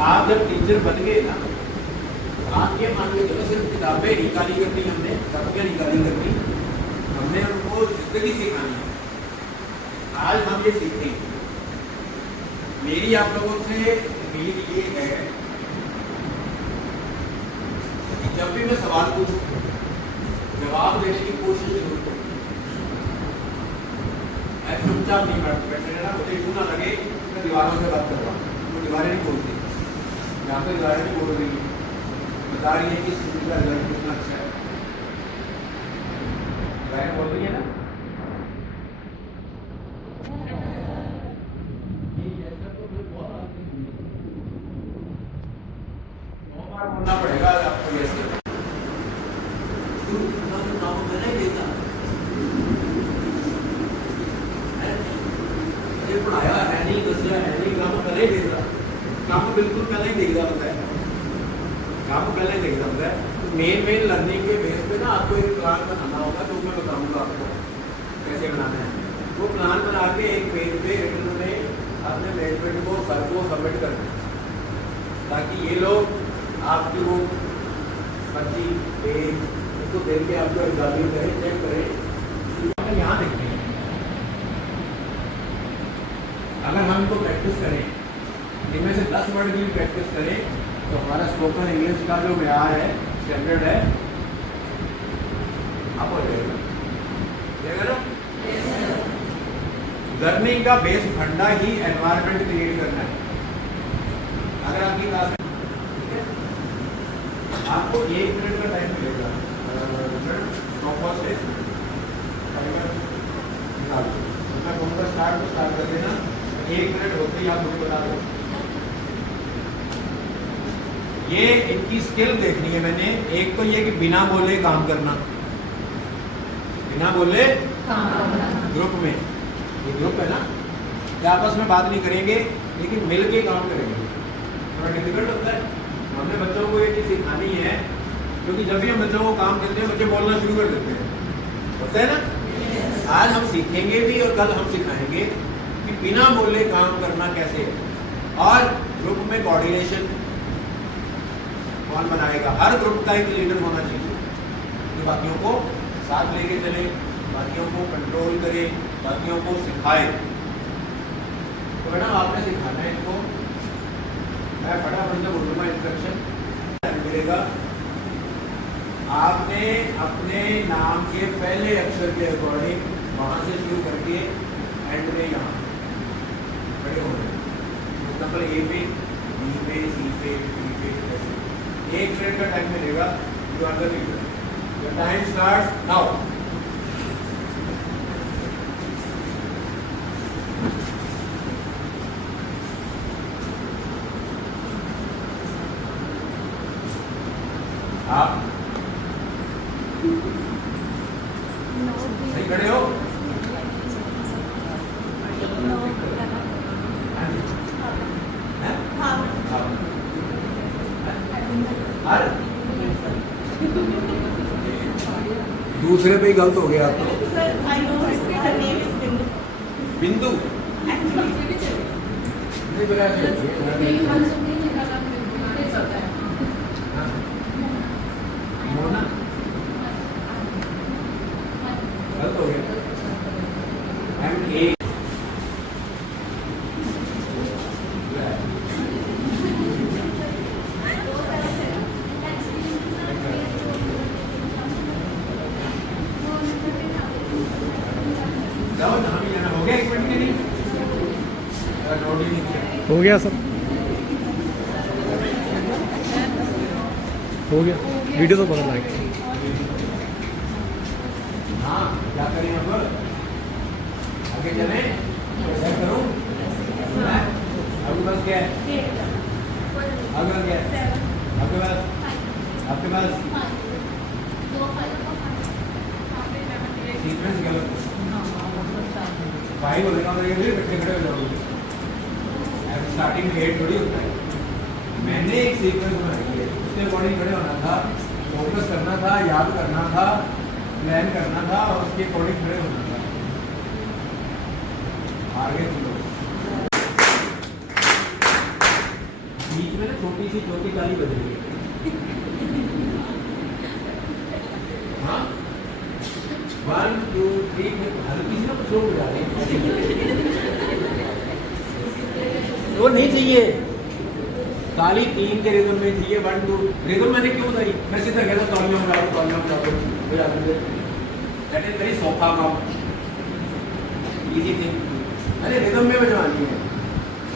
आप जब टीचर बन गए ना, आप ये मान के चलो सिर्फ किताबें निकाली करनी, हमने किताबें निकाली करनी, हमने उनको जिंदगी सिखानी है। आज हम ये सीखेंगे। मेरी आप लोगों से उम्मीद ये है कि जब भी मैं सवाल पूछूं जवाब देने की कोशिश जरूर करूं। मैं चुपचाप नहीं बैठे रहना, मुझे यूं ना लगे मैं दीवारों से बात कर रहा हूँ। तो दीवारें नहीं बोलती, यहाँ पे दीवारें नहीं बोल रही, बता रही है कि स्कूल का रिजल्ट कितना अच्छा है। दीवारें बोल रही है ना, बोलना पड़ेगा आपको ऐसे। काम करने देता पढ़ाया है नहीं, दसिया है नहीं, काम करे देता, काम बिल्कुल पहले ही देखता होता है, काम पहले ही देखता होता है। मेन लर्निंग के बेस पे ना आपको एक प्लान बनाना होगा, तो मैं बताऊंगा आपको कैसे बनाना है। वो प्लान बना के एक पेज पे रिटर्न में अपने मैनेजमेंट को सर को सबमिट करना, ताकि ये लोग आपकी वो पर्ची पेज उसको देख के आपको एग्जामिन करें, चेक करें। यहाँ देखते हैं, अगर हम इनको प्रैक्टिस करें, इनमें से 10 वर्ड की प्रैक्टिस करें, तो हमारा स्पोकन इंग्लिश का जो मेयार है, स्टैंडर्ड है, आप हो जाएगा ना। लर्निंग का बेस फंडा ही एनवायरनमेंट क्रिएट करना है। अगर आपकी क्लास में आपको 1 मिनट का टाइम मिलेगा, मैं कहूँगा स्टार्ट कर देना, 1 मिनट होते ही आप मुझे बता दो। ये इनकी स्किल देखनी है मैंने। एक तो ये कि बिना बोले काम करना, बिना बोले ग्रुप में, ये ग्रुप है ना, ये आपस में बात नहीं करेंगे लेकिन मिल के काम करेंगे। थोड़ा डिफिकल्ट होता है, हमने बच्चों को ये चीज़ सिखानी है, क्योंकि जब भी हम बच्चों को काम करते हैं बच्चे बोलना शुरू कर देते हैं, होता है ना। आज हम सीखेंगे भी और कल हम सिखाएंगे कि बिना बोले काम करना कैसे है। और ग्रुप में कोऑर्डिनेशन कौन बनाएगा, हर ग्रुप का एक लीडर होना चाहिए जो बाकियों को साथ लेके चले, बाकियों को कंट्रोल करे, बाकियों को सिखाए। तो मैडम आपने सिखाना है इनको, मैं फटाफट से बोलूँगा इंस्ट्रक्शन मिलेगा। आपने अपने नाम के पहले अक्षर के अकॉर्डिंग वहाँ से शुरू करके एंड में यहाँ खड़े हो गए, नंबर ए पे, बी पे, सी पे, डी पे, ऐसे 1 मिनट का टाइम मिलेगा। You are the leader, your time starts now. आप सही खड़े हो? दूसरे पे ही गलत हो गया तो बिंदु मोना गलत हो गया। हो गया सर, हो गया। वीडियो तो बदल आएगी। हाँ क्या करें अब, आगे चले क्या करूँ, आपके पास क्या है, आपके पास क्या है, आपके पास सीक्वेंस गलत, 5 होगा तो ये फिर इकट्ठे खड़े हो जाओगे। स्टार्टिंग में 8 थोड़ी होता है। मैंने एक सीक्वेंस बनाई है, उसके अकॉर्डिंग खड़े होना था, फोकस करना था, याद करना था, प्लान करना था और उसके अकॉर्डिंग खड़े होना था। आगे चलो, बीच में ना छोटी सी छोटी ताली बज रही है। हाँ 1 2 3 हल्की सी ना कुछ लोग बजा रहे हैं। वो नहीं चाहिए, ताली 3 के रिदम में चाहिए। 1 2 रिदम मैंने क्यों बताई, मैं सीधा कहता तालियां बजा दो बजा दो। दैट इज वेरी सोफा काम, इजी थिंग। अरे रिदम में बजवानी है,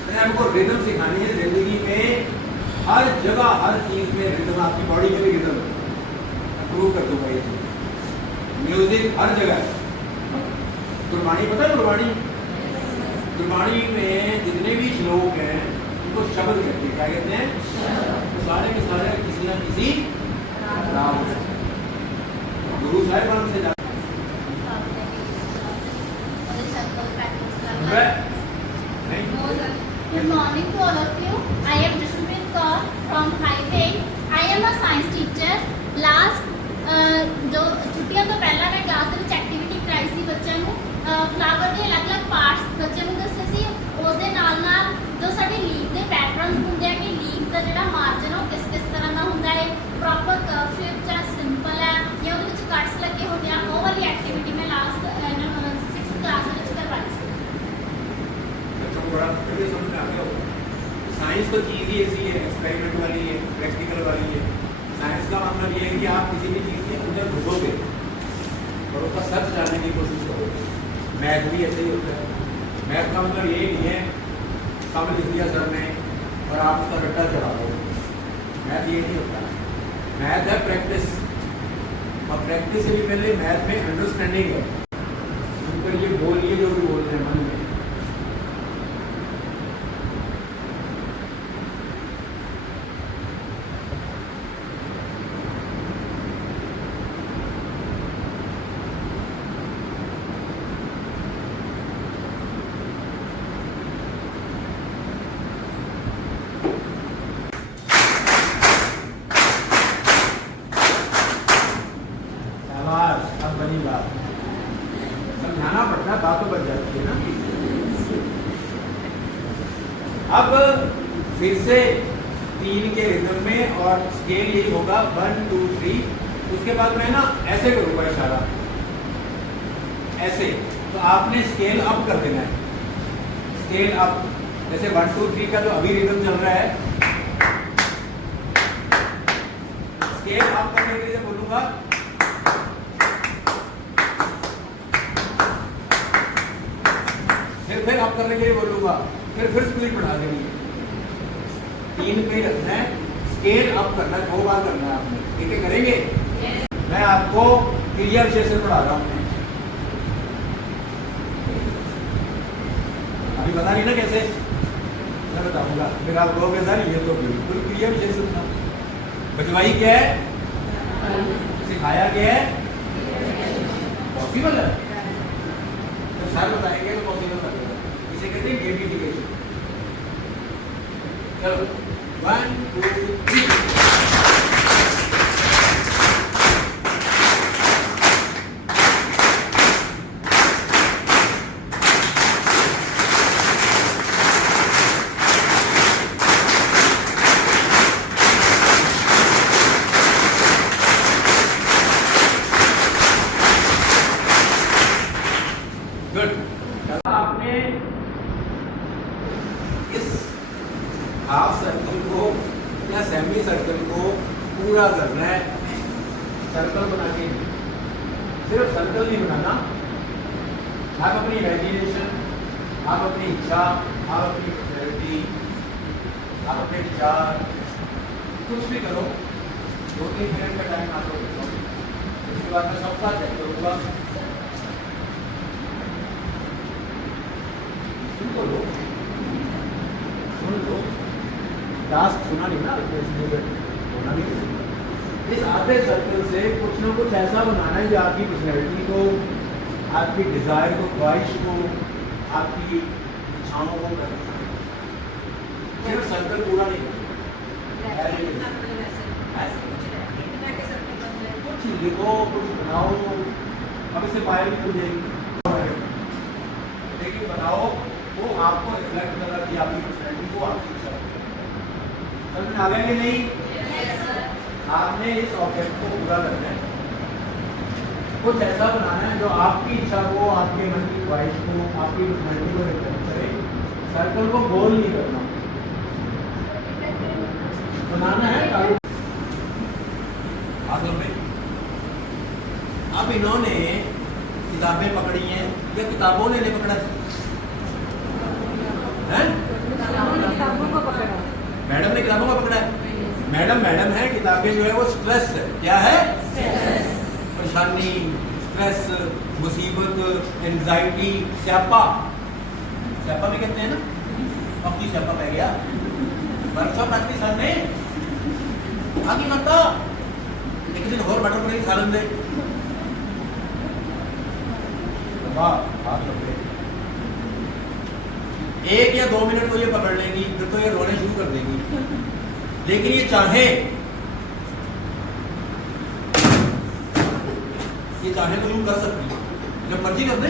मैंने आपको रिदम सिखानी है। जिंदगी में हर जगह हर चीज में रिदम, आपकी बॉडी में भी रिदम प्रूव कर दूंगा ये चीज। म्यूजिक हर जगह है। गुरबाणी पता है, गुरबाणी गुरबाणी में जितने भी श्लोक हैं उनको शब्द कहते हैं। क्या कहते हैं? तो सारे के सारे किसी ना किसी राम गुरु साहिबान से Good morning to all of you. I am Jashpreet Kaur from Highway. I am a science teacher. Last जो छुट्टियों तो पहला मैं क्लास ਦੇ ਵਿੱਚ ਐਕਟੀਵਿਟੀ ਕਰਾਈ ਸੀ ਬੱਚਿਆਂ ਨੂੰ ਫਲਾਵਰ ਦੇ ਅਲੱਗ-ਅਲੱਗ ਪਾਰਟਸ ਬੱਚਿਆਂ ਨੂੰ ਦੱਸੇ ਸੀ। ਉਸ ਦੇ ਨਾਲ-ਨਾਲ ਜੋ ਸਾਡੇ ਲੀਫ ਦੇ ਪੈਟਰਨਸ ਹੁੰਦੇ ਆ ਕਿ ਲੀਫ ਦਾ ਜਿਹੜਾ ਮਾਰਜਨ ਉਹ ਕਿਸ ਤਰ੍ਹਾਂ ਦਾ ਹੁੰਦਾ ਹੈ, ਪ੍ਰੋਪਰ ਕਰਵ ਸ਼ੇਪ ਜਾਂ ਸਿੰਪਲ ਹੈ ਜਾਂ ਉਹਦੇ ਵਿੱਚ ਕੱਟਸ ਲੱਗੇ ਹੁੰਦੇ ਆ, ਉਹ ਵਾਲੀ ਐਕਟੀਵਿਟੀ ਮੈਂ ਲਾਸਟ 6th ਕਲਾਸ ਦੇ ਵਿੱਚ ਕਰਵਾਈ ਸੀ। बड़ा समझ में आ गया होगा। साइंस तो चीज़ ही ऐसी है, एक्सपेरिमेंट वाली है, प्रैक्टिकल वाली है। साइंस का मतलब ये है कि आप किसी भी चीज़ के अंदर घुसोगे और उसका सच जानने की कोशिश करोगे। मैथ भी ऐसे ही होता है। मैथ का मतलब ये नहीं है सम लिख दिया सर ने और आप उसका रट्टा चढ़ा दो। मैथ ये नहीं होता। मैथ है प्रैक्टिस, और प्रैक्टिस से भी पहले मैथ में अंडरस्टैंडिंग है। उनकर ये बोलिए जो भी बोल रहे हैं मन में, अब बनी बात। समझाना पड़ता है, बात तो बन जाती है ना। अब फिर से 3 के रिदम में और स्केल यही होगा 1 2 3। उसके बाद मैं ना ऐसे करूंगा इशारा, ऐसे, तो आपने स्केल अप कर देना है। स्केल अप, जैसे 1 2 3 का जो अभी रिदम चल रहा है, स्केल अप करने के लिए बोलूंगा फिर अप करने के लिए बोलूंगा, फिर स्पीड बढ़ा देनी है। 3 पे रखना है, स्केल अप करना है, 2 बार करना है आपने। ठीक है, करेंगे? मैं आपको क्रिया विशेषण पढ़ा रहा हूँ। अभी पता नहीं ना कैसे, मैं बताऊंगा। फिर आप कहोगे सर ये तो बिल्कुल क्रिया विशेषण था। बजवाई क्या है, सिखाया क्या है, पॉसिबल है। तो सर बताएंगे तो पॉसिबल लगेगा। इसे कहते हैं गेमिफिकेशन। चलो 1 2 3। आपने इस हाफ सर्कल को या सेमी सर्कल को पूरा करना है। सर्कल बना के, सिर्फ सर्कल नहीं बनाना, आप अपनी इमेजिनेशन, आप अपनी इच्छा, आप अपनी पर्सनैलिटी, आप अपने विचार, कुछ भी करो। 2-3 मिनट का टाइम आपको देता हूँ। उसके बाद मैं सबका चेक करूँगा। सुन लो, टास्क सुना नहीं ना, होना नहीं। इस आधे सर्कल से कुछ ना कुछ ऐसा बनाना है जो आपकी पर्सनैलिटी को, आपकी डिजायर को, ख्वाहिश को, आपकी इच्छाओं को करना। सिर्फ सर्कल पूरा नहीं करना, कुछ लिखो, कुछ बनाओ। अब इससे बाहर भी खुल जाएगी, लेकिन बनाओ वो आपको रिफ्लेक्ट करना कि आपकी पर्सनैलिटी को, आपकी इच्छा को। समझ में आ गया कि नहीं? आपने इस ऑब्जेक्ट को पूरा करना है, कुछ ऐसा बनाना है जो आपकी इच्छा को, आपके मन की ख्वाहिश को, आपकी पर्सनैलिटी को रिप्रेजेंट करे। सर्कल को गोल नहीं करना, बनाना है हाथ लंबे। अब इन्होंने किताबें पकड़ी हैं या किताबों ने नहीं पकड़ा है? मैडम ने किताबों का पकड़ा है। मैडम है, किताबें जो है वो स्ट्रेस है। क्या है? परेशानी, स्ट्रेस, मुसीबत, एंजाइटी, स्यापा। स्यापा भी कहते हैं ना, अपनी स्यापा पै गया वर्कशॉप आपकी सर ने आगे मत एक दिन और मटर पनीर खा लेंगे। एक या 2 मिनट तो ये पकड़ लेंगी, फिर तो ये रोने शुरू कर देंगी। लेकिन ये चाहे तो यूं कर सकती है, जब मर्जी कर दे।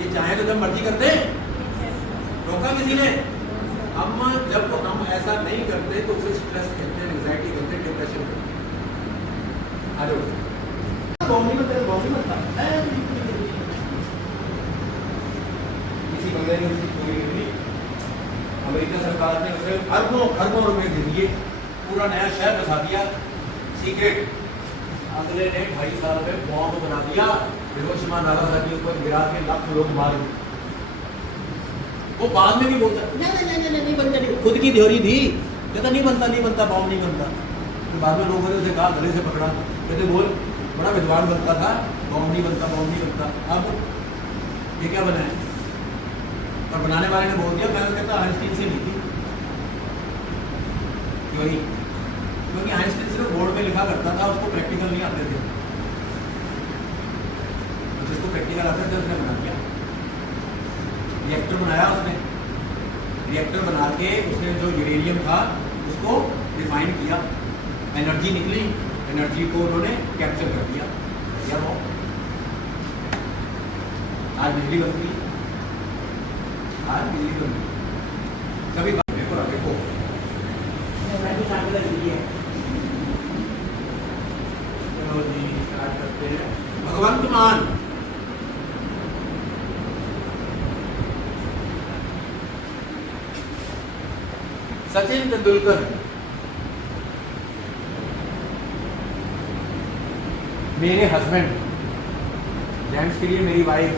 ये चाहे तो जब मर्जी कर दे, रोका किसी ने? हम जब हम ऐसा नहीं करते तो उसे स्ट्रेस कहते हैं, एंजाइटी कहते हैं, डिप्रेशन कहते हैं। आ जाओ बॉम्बी में तेरे बॉम्बी में था किसी बंदे ने उसकी पूरी नहीं, अमेरिका सरकार ने उसे अरबों रुपए दे दिए, पूरा नया शहर बसा दिया सीक्रेट। अगले ने 2.5 साल में बॉम्ब बना दिया, हिरोशिमा नागासाकी के ऊपर गिरा के लाख लोग मार। वो बाद में भी बोलता नहीं बनता, नहीं खुद की थ्योरी थी, कहता नहीं बनता बॉम्ब नहीं बनता। तो बाद में लोगों ने उसे कहा, गले से पकड़ा, कहते बोल बड़ा विद्वान बनता था, बॉम्ब नहीं बनता। अब ये क्या बना है? और बनाने वाले ने बोल दिया, मैं तो कहता आइंस्टीन से ली थी थ्योरी, क्योंकि आइंस्टीन सिर्फ बोर्ड में लिखा करता था, उसको प्रैक्टिकल नहीं आते थे। जिसको प्रैक्टिकल आते थे उसने बना दिया, रिएक्टर बनाया उसने। रिएक्टर बना के उसने जो यूरेनियम था उसको रिफाइन किया, एनर्जी निकली, एनर्जी को उन्होंने कैप्चर कर दिया। या वो आज बिजली बनती है, आज बिजली बनती कभी देखो चलो जी स्टार्ट करते हैं। भगवंत मान सचिन तेंदुलकर मेरे हस्बैंड, जेंट्स के लिए मेरी वाइफ,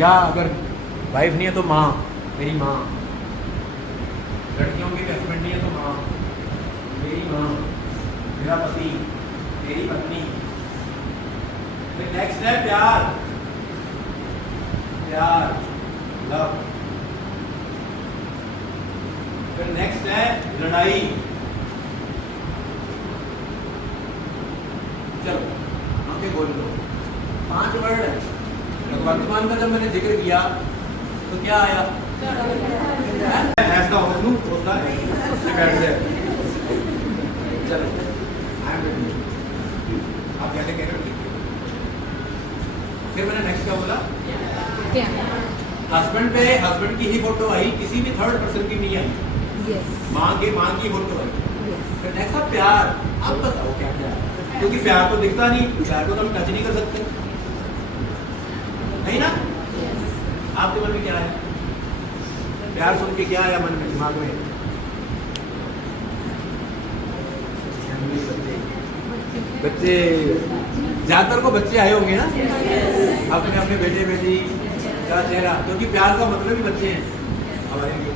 या अगर वाइफ नहीं है तो माँ, मेरी माँ। लड़कियों के हस्बैंड नहीं है तो माँ, मेरी माँ, मेरा पति, मेरी पत्नी। फिर नेक्स्ट है प्यार, लव। फिर नेक्स्ट है लड़ाई। चलो आंखें बोल लो, 5 वर्ड है। वर्तमान का जब मैंने जिक्र किया तो क्या आया? ऐसा होता है बैठ जाए। चलो आप कैसे कह रहे हो? फिर मैंने नेक्स्ट क्या बोला? हस्बैंड पे हस्बैंड की ही फोटो आई, किसी भी थर्ड पर्सन की नहीं आई। माँ की फोटो आई। फिर नेक्स्ट है प्यार। अब बताओ क्या प्यार, क्योंकि प्यार तो दिखता नहीं, प्यार को तो हम टच नहीं कर सकते, नहीं ना? आपके मन में क्या है? प्यार सुन के क्या आया मन में, दिमाग में? बच्चे, ज्यादातर को बच्चे आए होंगे ना अपने अपने बेटे बेटी का चेहरा, क्योंकि प्यार का मतलब ही बच्चे हैं हमारे।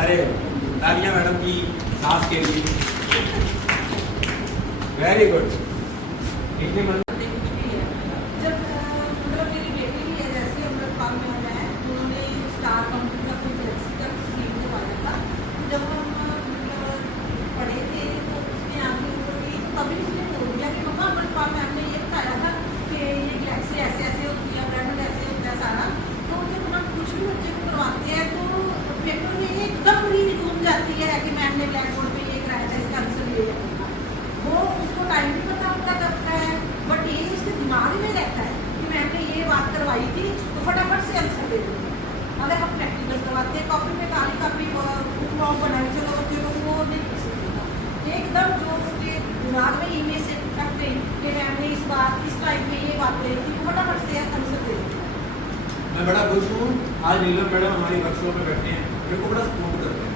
अरे तालियां मैडम की सास के लिए, वेरी गुड। इतनी मन जब मतलब मेरी बेटी भी है, जैसे हम लोग काम में आया है, उन्होंने स्टार कंपनी का कोई जर्सी का सीन करवाया था। जब हम मतलब पढ़े थे तो उसने आगे बोली, तभी उसने बोल दिया कि मम्मा हमारे काम में हमने ये बताया था कि ये गैलेक्सी ऐसे ऐसे होती है, ब्रह्मांड ऐसे होता है सारा। तो जब हम कुछ भी बच्चे को करवाते हैं तो पेपर में एकदम रीड घूम जाती है कि मैम ने ब्लैक बोर्ड पे ये कराया था, इसका आंसर ये है। वो उसको टाइम भी पता होता करता है, बट फ्रॉक बना के चलो बच्चे को वो नहीं कर सकता। एकदम जो उसके दिमाग में इमेज से कट गई कि मैम ने इस बात इस टाइम में ये बात कही थी, फटाफट से आंसर दे देता है। मैं बड़ा खुश हूँ, आज नीलम मैडम हमारी वर्कशॉप में बैठे हैं, मेरे को बड़ा सपोर्ट करते हैं।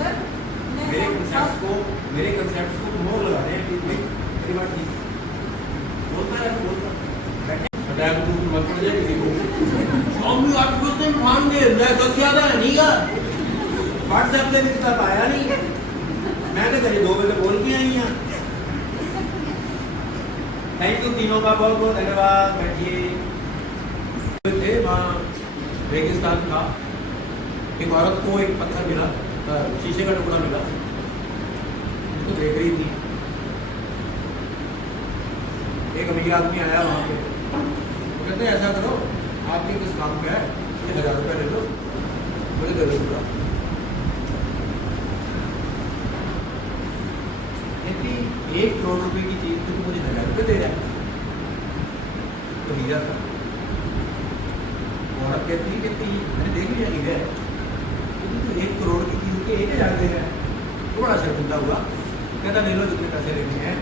सर मेरे कंसेप्ट्स को मोर लगा रहे हैं कि भाई मेरी बात ठीक है। बोलता है तो बोलता बैठे बताया तो तू मत पड़ जाए किसी को स्वामी आप बोलते हैं मान दे मैं 10 ज्यादा नहीं का व्हाट्सएप पे लिखता पाया नहीं, मैं तो कहीं 2 बजे बोल के आई यहाँ। थैंक यू तीनों का बहुत बहुत धन्यवाद। बैठिए थे वहाँ रेगिस्तान था, एक औरत को एक पत्थर मिला, शीशे का टुकड़ा मिला, उसको देख रही थी। एक अमीर आदमी आया वहाँ पे, वो कहते हैं ऐसा करो आपके किस काम का है, 1000 रुपये ले लो, मुझे दे दो टुकड़ा। कहती 1 करोड़ रुपए की चीज तो मुझे 1000 रुपये दे रहा है, तो हीरा था। औरत कहती मैंने देख लिया हीरा है, तो 1 करोड़ की चीज के 1000 दे रहा है, थोड़ा शर्मिंदा हुआ। कहता नहीं लो जितने पैसे लेने हैं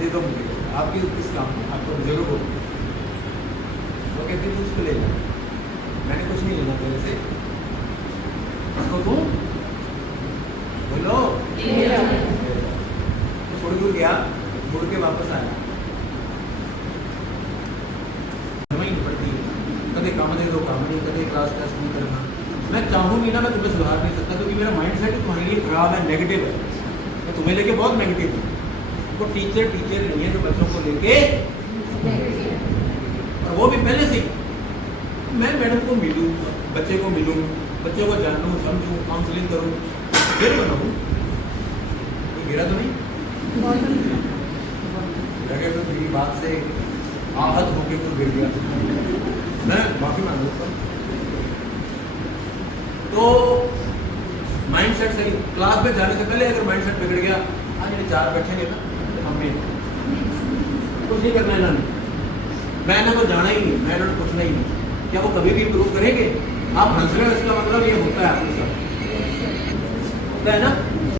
दे दो मुझे, आपकी किस काम में आपको बुजुर्ग हो। वो कहती तू उसको ले जा, मैंने कुछ नहीं लेना तेरे से, उसको तू बोलो तो थोड़ी दूर गया, मुड़ के वापस आया। कभी काम दे दो काम नहीं, कभी क्लास टेस्ट नहीं करना। मैं चाहूँगी ना मैं तुम्हें सुधार नहीं सकता, क्योंकि मेरा माइंड सेट तुम्हारे लिए खराब है, नेगेटिव है, मैं तुम्हें लेके बहुत नेगेटिव हूँ। वो टीचर नहीं है जो बच्चों को लेके, और वो भी पहले से मैं मैडम को मिलूँ, बच्चे को मिलूँ, बच्चे को जानूँ समझूँ, काउंसलिंग करूँ, फिर बनाऊँ। कोई गिरा तो नहीं लगे तो मेरी बात से आहत होके तो गिर गया, मैं माफी मांगूंगा। तो माइंड सेट सही, क्लास में जाने से पहले अगर माइंड सेट बिगड़ गया, आज ये 4 बैठेंगे ना हमें कुछ नहीं करना है इन्होंने, मैंने तो जाना ही नहीं, मैं इन्होंने पूछना ही नहीं। क्या वो कभी भी इम्प्रूव करेंगे? आप हंस रहे हो इसका मतलब ये होता है आपके साथ, होता है ना।